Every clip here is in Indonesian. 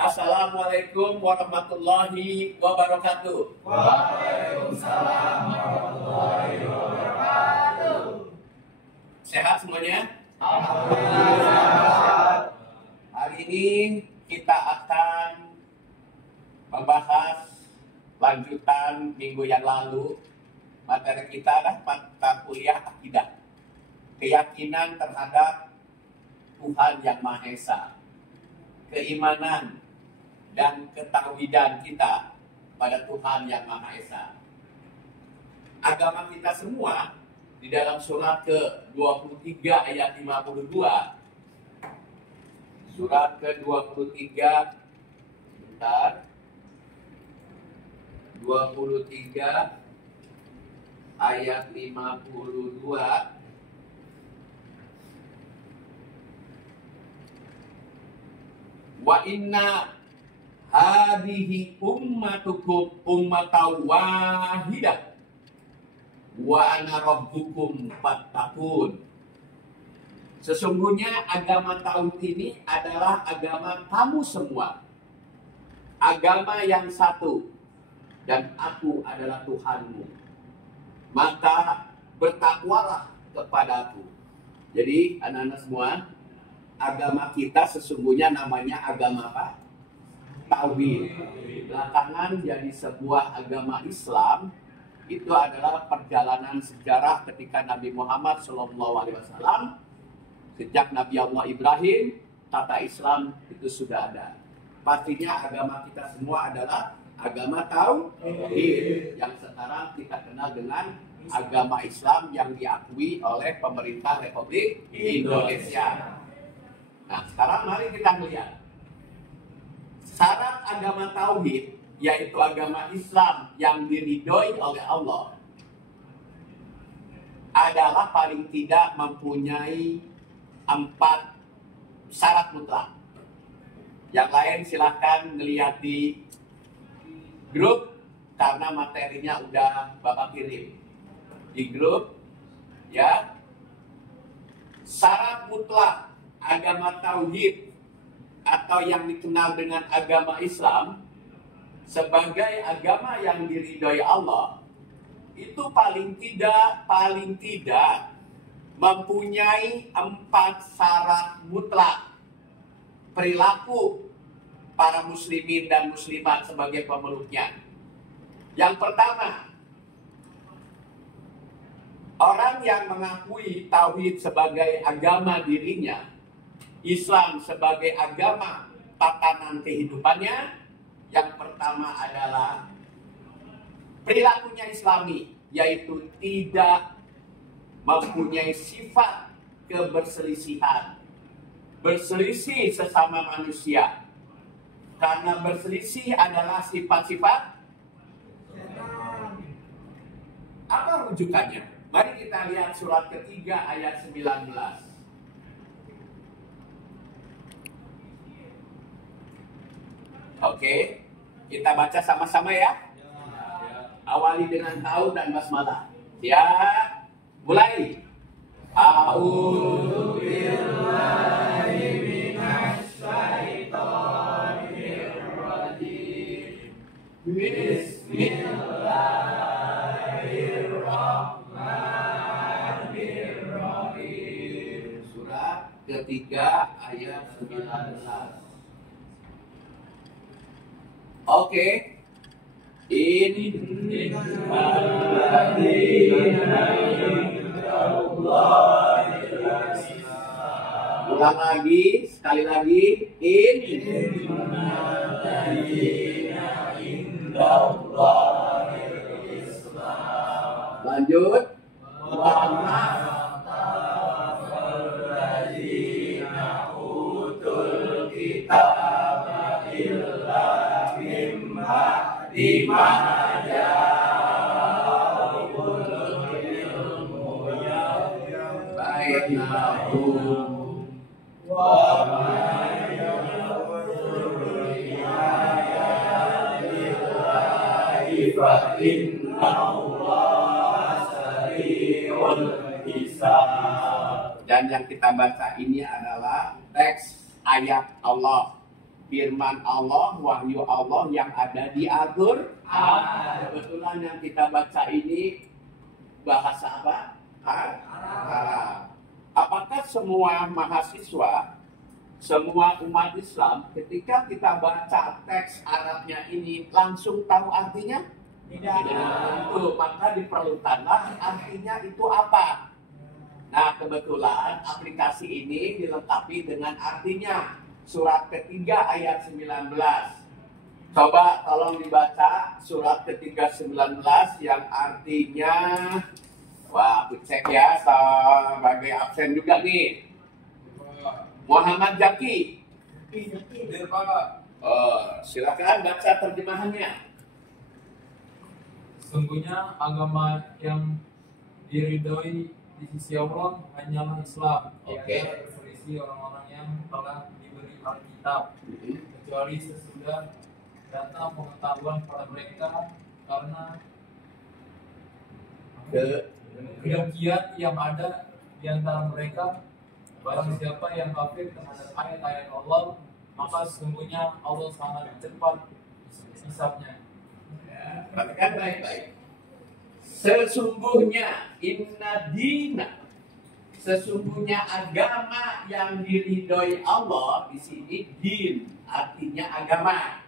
Assalamualaikum warahmatullahi wabarakatuh. Waalaikumsalam warahmatullahi wabarakatuh. Sehat semuanya? Alhamdulillah. Hari ini kita akan membahas lanjutan minggu yang lalu. Materi kita adalah mata kuliah akidah. Keyakinan terhadap Tuhan Yang Maha Esa. Keimanan dan ketauhidan kita pada Tuhan Yang Maha Esa. Agama kita semua di dalam surat ke-23 ayat 52. Surat ke-23 bentar. 23 ayat 52. Wa inna hadhihi ummatukum ummatan wahidah wa ana rabbukum fattaqun. Sesungguhnya agama tauhid ini adalah agama kamu semua. Agama yang satu, dan aku adalah Tuhanmu. Maka bertakwalah kepadaku. Jadi anak-anak semua, agama kita sesungguhnya namanya agama apa? Tauhid. Belakangan jadi sebuah agama Islam. Itu adalah perjalanan sejarah ketika Nabi Muhammad SAW, sejak Nabi Allah Ibrahim, tata Islam itu sudah ada. Pastinya agama kita semua adalah agama Tauhid, yang sekarang kita kenal dengan agama Islam yang diakui oleh pemerintah Republik Indonesia. Nah, sekarang mari kita melihat syarat agama tauhid, yaitu agama Islam yang diridhoi oleh Allah, adalah paling tidak mempunyai 4 syarat mutlak. Yang lain silahkan melihat di grup, karena materinya udah Bapak kirim di grup, ya. Syarat mutlak agama tauhid atau yang dikenal dengan agama Islam sebagai agama yang diridhoi Allah itu paling tidak mempunyai 4 syarat mutlak perilaku para muslimin dan muslimat sebagai pemeluknya. Yang pertama, orang yang mengakui tauhid sebagai agama dirinya, Islam sebagai agama tatanan kehidupannya, yang pertama adalah perilakunya Islami, yaitu tidak mempunyai sifat keberselisihan, berselisih sesama manusia, karena berselisih adalah sifat-sifat. Apa rujukannya? Mari kita lihat surat ketiga ayat 19. Oke, kita baca sama-sama ya. Awali dengan tahu dan basmalah. Ya, mulai. A'udzu billahi minasy syaithanir rajim. Bismillahirrahmanirrahim. Surat ketiga ayat 19. Oke. Ini ulang lagi, sekali lagi. Ini lanjut. Di mana jauh ilmunya bainahum wa ma ya'lamu fa innallaha sari'ul hisab. Dan yang kita baca ini adalah teks ayat Allah firman Allah, wahyu Allah yang ada di Al-Quran. Kebetulan yang kita baca ini bahasa apa? Arab. Apakah semua mahasiswa, semua umat Islam, ketika kita baca teks Arabnya ini langsung tahu artinya? Tidak. Tentu, maka diperlukanlah artinya itu apa. Nah, kebetulan aplikasi ini dilengkapi dengan artinya. Surat ketiga ayat 19. Coba tolong dibaca surat ketiga 19 yang artinya, wah, aku cek ya sebagai absen juga nih. Muhammad Jaki. Silakan baca terjemahannya. Sesungguhnya agama yang diridhoi di sisi Allah hanyalah Islam. Tiada berselisih orang-orang yang telah diberi Alkitab, kecuali sesudah datang pengetahuan pada mereka karena kedengkian yang ada di antara mereka. Barang siapa yang kafir terhadap ayat-ayat Allah, maka sesungguhnya Allah sangat cepat hisabnya. Perhatikan baik-baik. Sesungguhnya inna dina, sesungguhnya agama yang diridhoi Allah di sini din, artinya agama.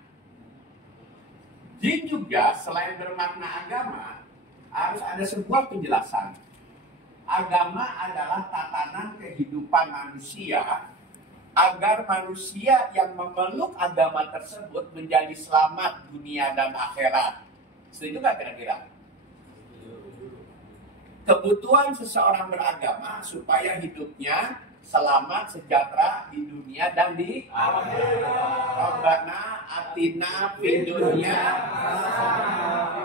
Din juga selain bermakna agama harus ada sebuah penjelasan. Agama adalah tatanan kehidupan manusia agar manusia yang memeluk agama tersebut menjadi selamat dunia dan akhirat. Setuju nggak kira-kira? Kebutuhan seseorang beragama supaya hidupnya selamat, sejahtera di dunia dan di akhirat. Rabbana atina fid dunya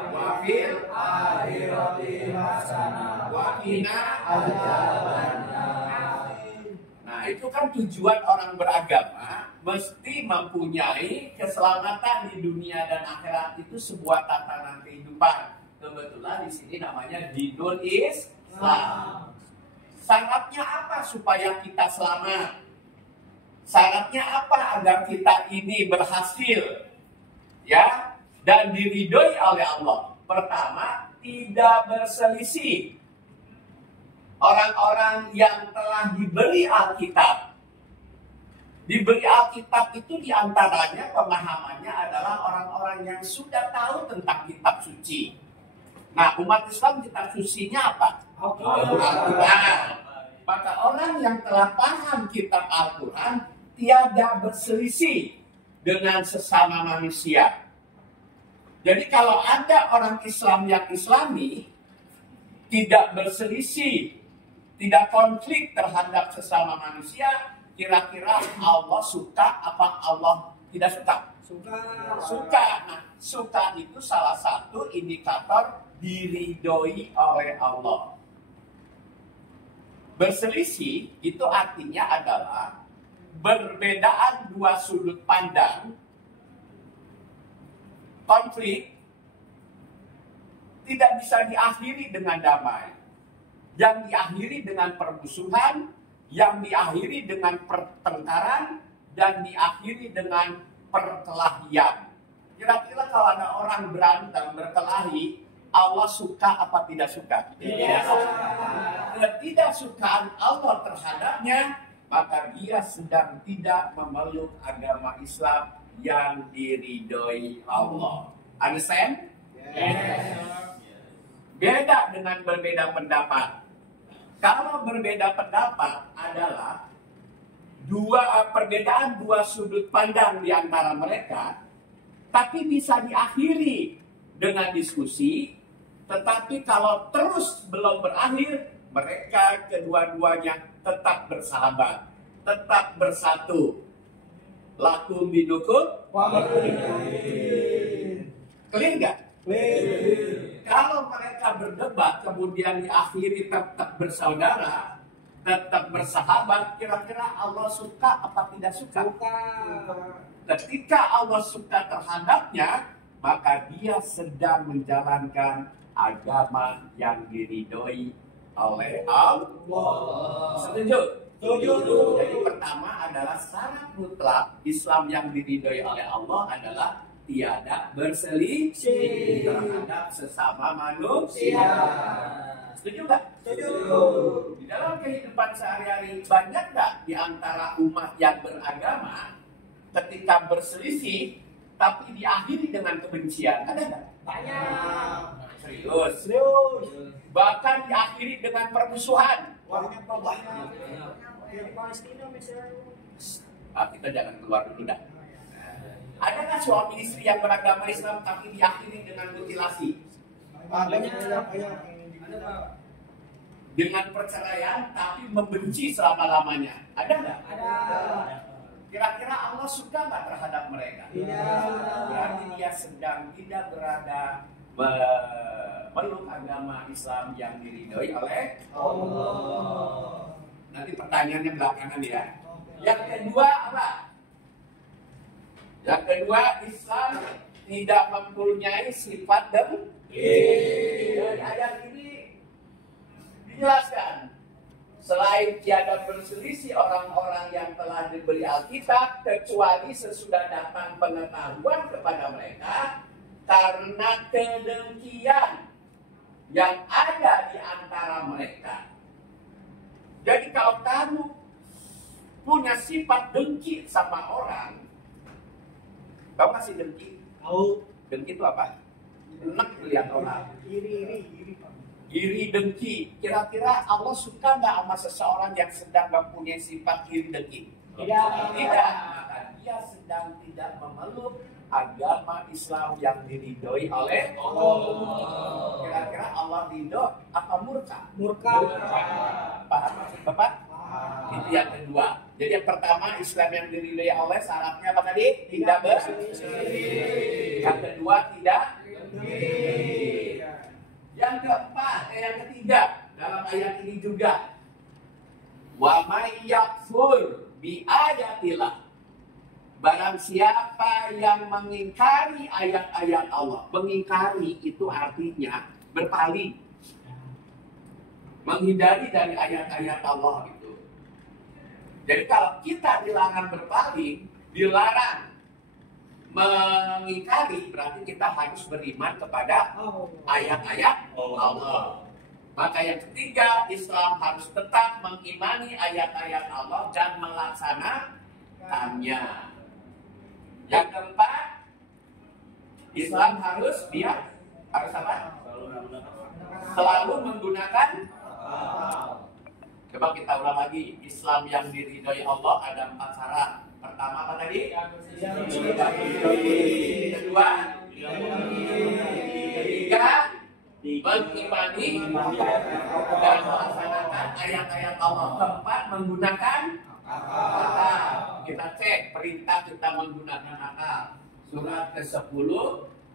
wa fil akhirati hasanah wa qina adzabannar. Nah, itu kan tujuan orang beragama, mesti mempunyai keselamatan di dunia dan akhirat. Itu sebuah tatanan kehidupan. Kebetulan di sini namanya dinul Islam. Syaratnya apa supaya kita selamat? Syaratnya apa agar kita ini berhasil? Ya, dan diridhoi oleh Allah. Pertama, tidak berselisih. Orang-orang yang telah diberi Alkitab. Diberi Alkitab itu diantaranya pemahamannya adalah orang-orang yang sudah tahu tentang kitab suci. Nah, umat Islam kitab sucinya apa? Al-Quran. Maka orang yang telah paham kitab Al-Quran tiada berselisih dengan sesama manusia. Jadi kalau ada orang Islam yang Islami tidak berselisih, tidak konflik terhadap sesama manusia, kira-kira Allah suka apa Allah tidak suka? Suka. Nah, suka itu salah satu indikator diridhoi oleh Allah. Berselisih itu artinya adalah berbedaan dua sudut pandang, konflik tidak bisa diakhiri dengan damai. Yang diakhiri dengan permusuhan, yang diakhiri dengan pertengkaran, dan diakhiri dengan perkelahian. Kira-kira kalau ada orang berantem, berkelahi, Allah suka apa tidak suka? Tidak suka. Ketidaksukaan Allah terhadapnya, maka dia sedang tidak memeluk agama Islam yang diridhoi Allah. Understand? Yes. Beda dengan berbeda pendapat. Kalau berbeda pendapat adalah perbedaan dua sudut pandang di antara mereka, tapi bisa diakhiri dengan diskusi. Tetapi kalau terus belum berakhir, mereka kedua-duanya tetap bersahabat, tetap bersatu. Lakum dinukum, clear nggak? Kalau mereka berdebat kemudian diakhiri tetap bersaudara, tetap bersahabat, kira-kira Allah suka apa tidak suka? Ketika Allah suka terhadapnya, maka dia sedang menjalankan agama yang diridhoi oleh Allah. Setuju? Setuju. Jadi pertama adalah syarat mutlak Islam yang diridhoi oleh Allah adalah tiada berselisih terhadap sesama manusia. Setuju nggak? Setuju. Di dalam kehidupan sehari-hari banyak nggak di antara umat yang beragama ketika berselisih tapi diakhiri dengan kebencian? Ada nggak? Banyak. Serius. Serius. Bahkan diakhiri dengan permusuhan. Banyak banyak. Di Palestina misalnya. Kita jangan keluar dulu dah. Adakah suami istri yang beragama Islam tapi diakhiri dengan mutilasi? Banyak. Dengan perceraian tapi membenci selama-lamanya. Ada nggak? Ada. Kira-kira Allah suka nggak terhadap mereka? Tidak. Berarti dia sedang tidak berada meluk agama Islam yang diridhoi oleh Allah. Nanti pertanyaannya belakangan ya. Yang kedua apa? Yang kedua, Islam tidak mempunyai sifat dengki. Dari ayat ini dijelaskan, selain tiada berselisih orang-orang yang telah diberi Alkitab, kecuali sesudah datang pengetahuan kepada mereka, karena kedengkian yang ada di antara mereka. Jadi kalau kamu punya sifat dengki sama orang, kamu masih dengki? Tahu. Dengki itu apa? Enak melihat orang. Iri. Iri dengki. Kira-kira Allah suka nggak sama seseorang yang sedang mempunyai sifat iri dengki? Tidak. Tidak. Maka dia sedang tidak memeluk agama Islam yang diridhoi oleh Allah. Kira-kira Allah ridho apa murka? Murka. Paham maksud Bapak? Itu yang kedua. Jadi yang pertama, Islam yang diridhoi Allah syaratnya apa tadi? Tidak berselisih. Yang kedua, tidak dengki. Yang keempat, yang ketiga dalam ayat ini juga, wa may yakfur bi ayatillah. Barang siapa yang mengingkari ayat-ayat Allah. Mengingkari itu artinya berpaling, menghindari dari ayat-ayat Allah itu. Jadi kalau kita dilarang berpaling, dilarang mengingkari, berarti kita harus beriman kepada ayat-ayat Allah. Maka yang ketiga, Islam harus tetap mengimani ayat-ayat Allah dan melaksanakannya. Yang keempat, Islam harus apa? Selalu menggunakan. Coba kita ulang lagi. Islam yang diridhoi Allah ada 4 syarat. Pertama apa tadi? Kedua, ketiga, mengimani dan melaksanakan ayat-ayat Allah. Keempat, menggunakan akal. Kita cek perintah kita menggunakan akal. Surat ke-10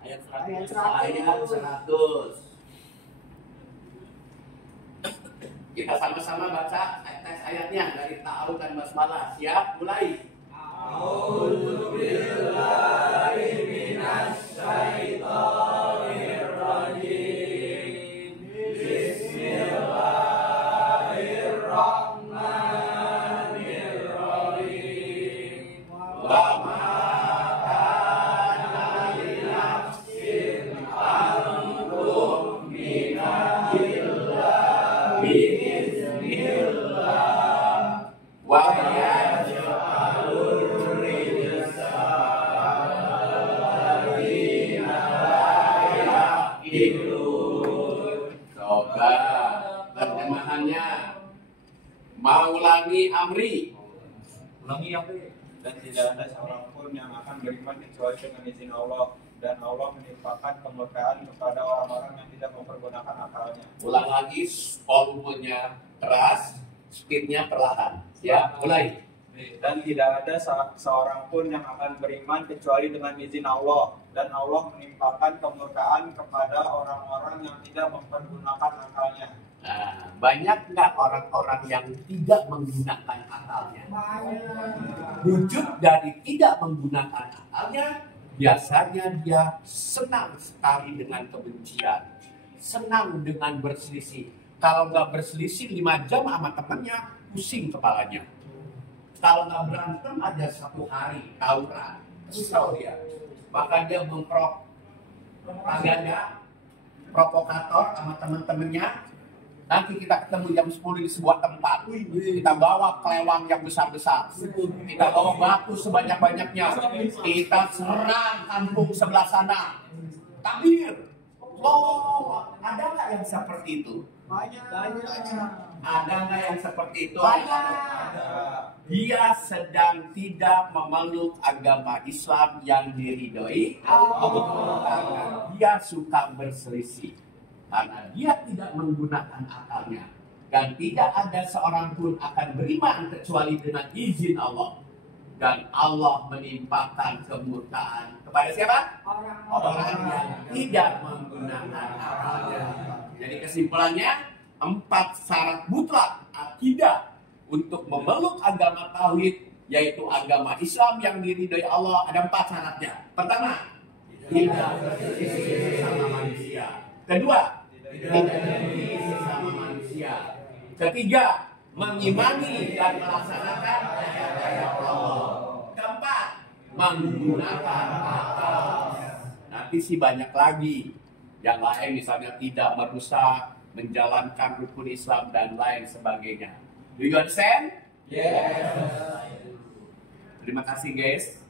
ayat 100. Kita sama-sama baca teks ayatnya dari Ta'awud dan Basmalah. Siap? Mulai. A'udzu billahi minasy syaithanir rajim. Bismillahirrahmanirrahim. Wa ma kana li nafsin an tu'mina illa biiznillah wa yaj'alur rijsa 'alalladzina la yaqilun. Coba terjemahannya. Maulangi amri. Ulangi apa ya? Dan tidak ada seorang pun yang akan beriman kecuali dengan izin Allah, dan Allah menimpakan kemurkaan kepada orang-orang yang tidak mempergunakan akalnya. Ulang lagi, volumenya keras, speednya perlahan. Ya, mulai. Dan tidak ada seorang pun yang akan beriman kecuali dengan izin Allah, dan Allah menimpakan kemurkaan kepada orang-orang yang tidak mempergunakan akalnya. Nah, banyak nggak orang-orang yang tidak menggunakan akalnya? Wujud dari tidak menggunakan akalnya, biasanya dia senang sekali dengan kebencian, senang dengan berselisih. Kalau nggak berselisih 5 jam sama temannya, pusing kepalanya. Kalau nggak berantem aja satu hari, tawuran, kesel dia. Maka dia propaganda, provokator sama teman-temannya. Nanti kita ketemu jam 10 di sebuah tempat. Kita bawa kelewang yang besar-besar. Kita bawa batu sebanyak-banyaknya. Kita serang kampung sebelah sana. Takbir. Oh, ada nggak yang seperti itu? Banyak. Ada nggak yang seperti itu? Banyak. Dia sedang tidak memeluk agama Islam yang diridhoi Allah. Karena dia suka berselisih. Karena dia tidak menggunakan akalnya. Dan tidak ada seorang pun akan beriman kecuali dengan izin Allah. Dan Allah menimpakan kemurkaan kepada siapa? Orang yang tidak menggunakan akalnya. Jadi kesimpulannya, 4 syarat mutlak akidah untuk memeluk agama tauhid, yaitu agama Islam yang diridhoi Allah. Ada 4 syaratnya. Pertama, tidak berselisih sesama manusia. Kedua, tidak dengki sesama manusia. Ketiga, mengimani dan melaksanakan ayat-ayat Allah. Keempat, menggunakan akal. Nanti sih banyak lagi yang lain, misalnya tidak merusak, menjalankan rukun Islam dan lain sebagainya. Do you understand? Yes. Terima kasih guys.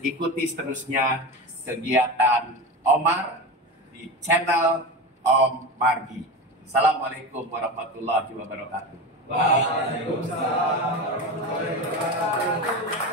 Ikuti seterusnya kegiatan Omar di channel Om Margi. Assalamualaikum warahmatullahi wabarakatuh. Waalaikumsalam warahmatullahi wabarakatuh.